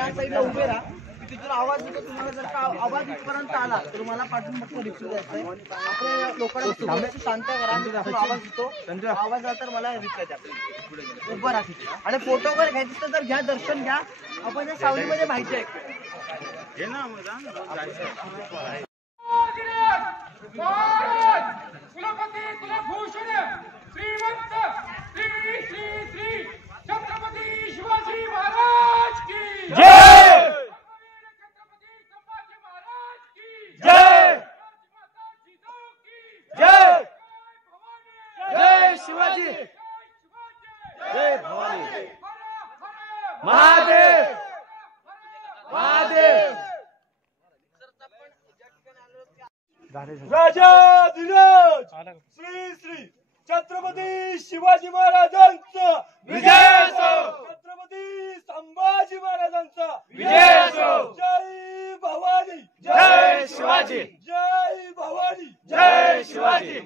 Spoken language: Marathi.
या साईडला उभे राहा. तिथून आवाज येतो तुम्हाला. जर का आवाज इथपर्यंत आला तर मला पाठवून फक्त रिप्लाय द्यायचा आहे. आपल्या लोकांना शांत करा. आवाज येतो, आवाज आला तर मला रिप्लाय द्या. उभं राहा तिथे. आणि फोटो वगैरे घ्यायचं तर घ्या, दर्शन घ्या. आपण या सावलीमध्ये माहिती आहे कुलपती कुलभूषण श्रीमंत श्री श्री श्री छत्रपती शिवाजी महाराज की जय. छत्रपती संभाजी महाराज की जय. माता जिजाऊ की जय. भवानी जय शिवाजी. जय भवानी. महादेव. महादेव. राजाधिराज श्री श्री छत्रपती शिवाजी महाराजांचा विजय असो. छत्रपती संभाजी महाराजांचा विजय असो. जय भवानी. जय शिवाजी. जय भवानी. जय शिवाजी.